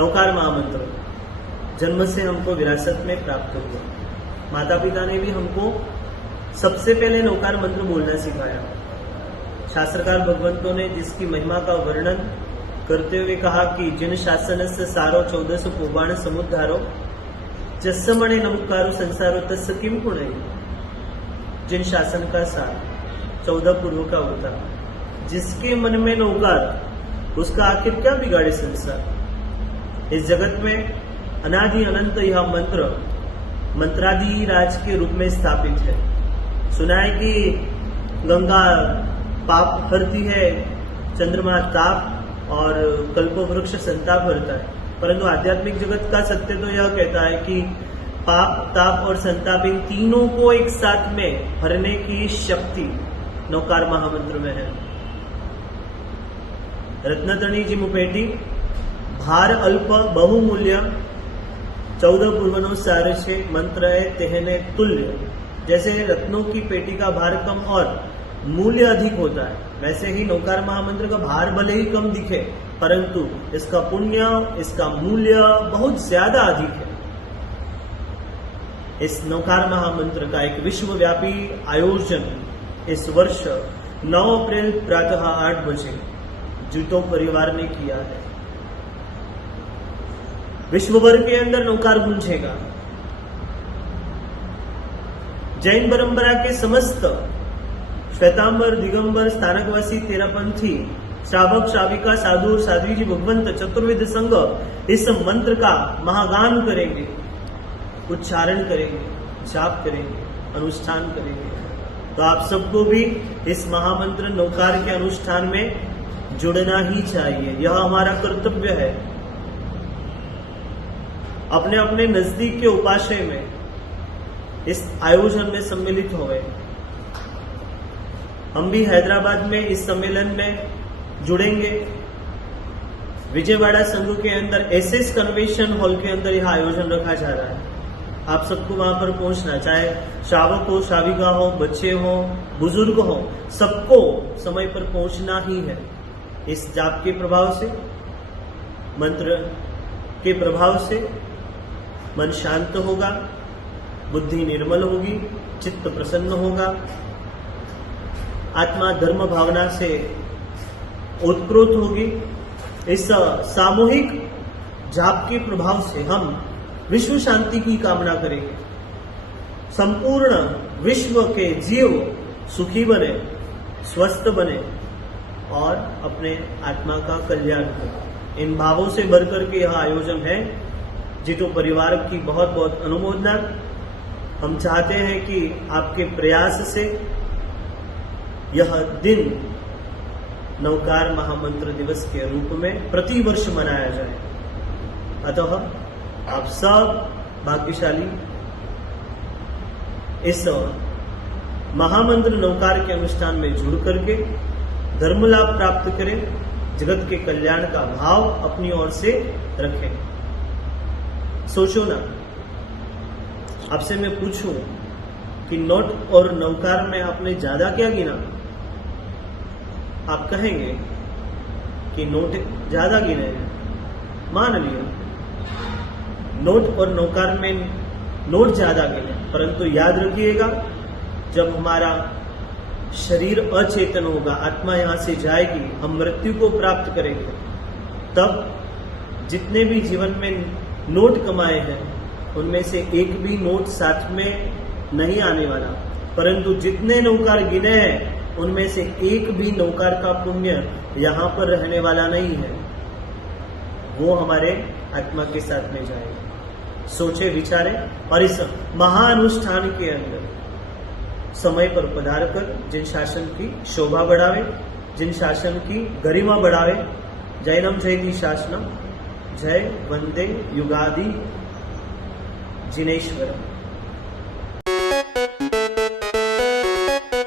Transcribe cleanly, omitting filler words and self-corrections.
नौकार महामंत्र जन्म से हमको विरासत में प्राप्त हुआ। माता पिता ने भी हमको सबसे पहले नौकार मंत्र बोलना सिखाया। शास्त्रकार भगवंतों ने जिसकी महिमा का वर्णन करते हुए कहा कि जिन शासन से सारो 14 पोबाण समुद्धारो जस्समणे नमुकारो संसारो तस् किम पुण्य। जिन शासन का सार 14 पूर्व का होता, जिसके मन में नौकार, उसका आखिर क्या बिगाड़े संसार। इस जगत में अनादि अनंत यह मंत्र मंत्रादि राज के रूप में स्थापित है। सुना है कि गंगा पाप हरती है, चंद्रमा ताप और कल्प वृक्ष संताप हरता है, परंतु आध्यात्मिक जगत का सत्य तो यह कहता है कि पाप, ताप और संताप इन तीनों को एक साथ में हरने की शक्ति नौकार महामंत्र में है। रत्नतणी जी मुपेटी भार अल्प बहुमूल्य 14 पूर्वनो सार से मंत्र है तेहने तुल्य। जैसे रत्नों की पेटी का भार कम और मूल्य अधिक होता है, वैसे ही नौकार महामंत्र का भार भले ही कम दिखे, परंतु इसका पुण्य, इसका मूल्य बहुत ज्यादा अधिक है। इस नौकार महामंत्र का एक विश्वव्यापी आयोजन इस वर्ष 9 अप्रैल प्रातः 8 बजे जूतो परिवार ने किया है। विश्व भर के अंदर नौकार गूंजेगा। जैन परंपरा के समस्त श्वेतांबर, दिगंबर, स्थानकवासी, तेरापंथी, श्रावक, श्राविका, साधु और साध्वी जी भगवंत चतुर्विध संघ इस मंत्र का महागान करेंगे, उच्चारण करेंगे, जाप करेंगे, अनुष्ठान करेंगे। तो आप सबको भी इस महामंत्र नौकार के अनुष्ठान में जुड़ना ही चाहिए। यह हमारा कर्तव्य है। अपने अपने नजदीक के उपाशय में इस आयोजन में सम्मिलित हो गए। हम भी हैदराबाद में इस सम्मेलन में जुड़ेंगे। विजयवाड़ा संघ के अंदर एसएस कन्वेंशन हॉल के अंदर यह आयोजन रखा जा रहा है। आप सबको वहां पर पहुंचना, चाहे श्रावक हो, श्राविका हो, बच्चे हो, बुजुर्ग हो, सबको समय पर पहुंचना ही है। इस जाप के प्रभाव से, मंत्र के प्रभाव से मन शांत होगा, बुद्धि निर्मल होगी, चित्त प्रसन्न होगा, आत्मा धर्म भावना से उत्प्रोत होगी। इस सामूहिक जाप के प्रभाव से हम विश्व शांति की कामना करेंगे। संपूर्ण विश्व के जीव सुखी बने, स्वस्थ बने और अपने आत्मा का कल्याण हो। इन भावों से बढ़कर के यह आयोजन है। जितो परिवार की बहुत बहुत अनुमोदना। हम चाहते हैं कि आपके प्रयास से यह दिन नौकार महामंत्र दिवस के रूप में प्रतिवर्ष मनाया जाए। अतः आप सब भाग्यशाली इस महामंत्र नौकार के अनुष्ठान में जुड़ करके धर्म लाभ प्राप्त करें, जगत के कल्याण का भाव अपनी ओर से रखें। सोचो ना, आपसे मैं पूछूं कि नोट और नौकार में आपने ज्यादा क्या गिना? आप कहेंगे कि नोट ज्यादा गिने हैं। मान लिया नोट और नौकार में नोट ज्यादा गिने, परंतु याद रखिएगा, जब हमारा शरीर अचेतन होगा, आत्मा यहां से जाएगी, हम मृत्यु को प्राप्त करेंगे, तब जितने भी जीवन में नोट कमाए हैं उनमें से एक भी नोट साथ में नहीं आने वाला, परंतु जितने नौकार गिने हैं उनमें से एक भी नौकार का पुण्य यहां पर रहने वाला नहीं है, वो हमारे आत्मा के साथ में जाएगा। सोचे विचारे और इस महाअनुष्ठान के अंदर समय पर पधार कर जिन शासन की शोभा बढ़ावे, जिन शासन की गरिमा बढ़ावे। जैनम जयति शासनम, जय वंदे युगादि जिनेश्वरम।